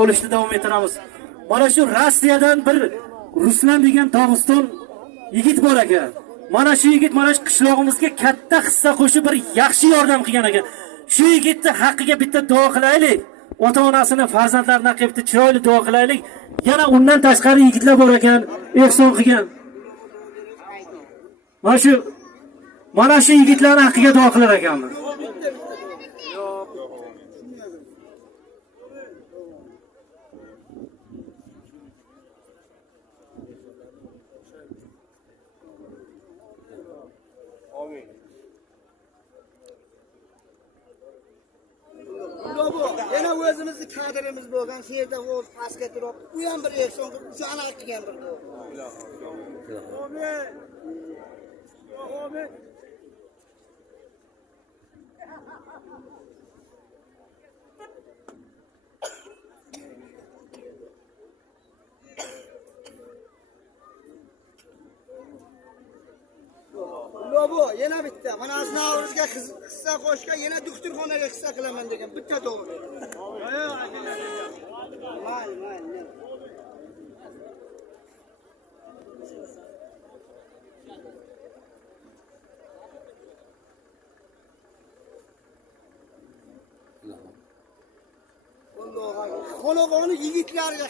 olishda davom ettiramiz. Mana shu Rossiyadan bir Ruslan degan Dog'iston yigit bor ekan. Mana shu yigit mana shu qishlog'imizga katta hissa qo'shib bir yaxshi yordam qilgan ekan. Shu yigitni haqqiga bitta duo qilaylik. Ota-onasini, farzandlarini haqqiga bitta chiroyli duo qilaylik. Yana undan tashqari yigitlar bor ekan, ehson qilgan. Mana shu yigitlarning haqqiga duo qilar ekanmiz. Yana o'zimizni kadrimiz bo'lgan yerda o'z pastga turib, u ham bir ehson qilib, shu anaqa qilgan bir. Amin. Bu yana bitta. Mana Navruzga hissa qo'shgan, yana doktorxonaga hissa qilaman degan bitta to'g'ri. Mayli. Alloh. Xonog'oni yigitlarga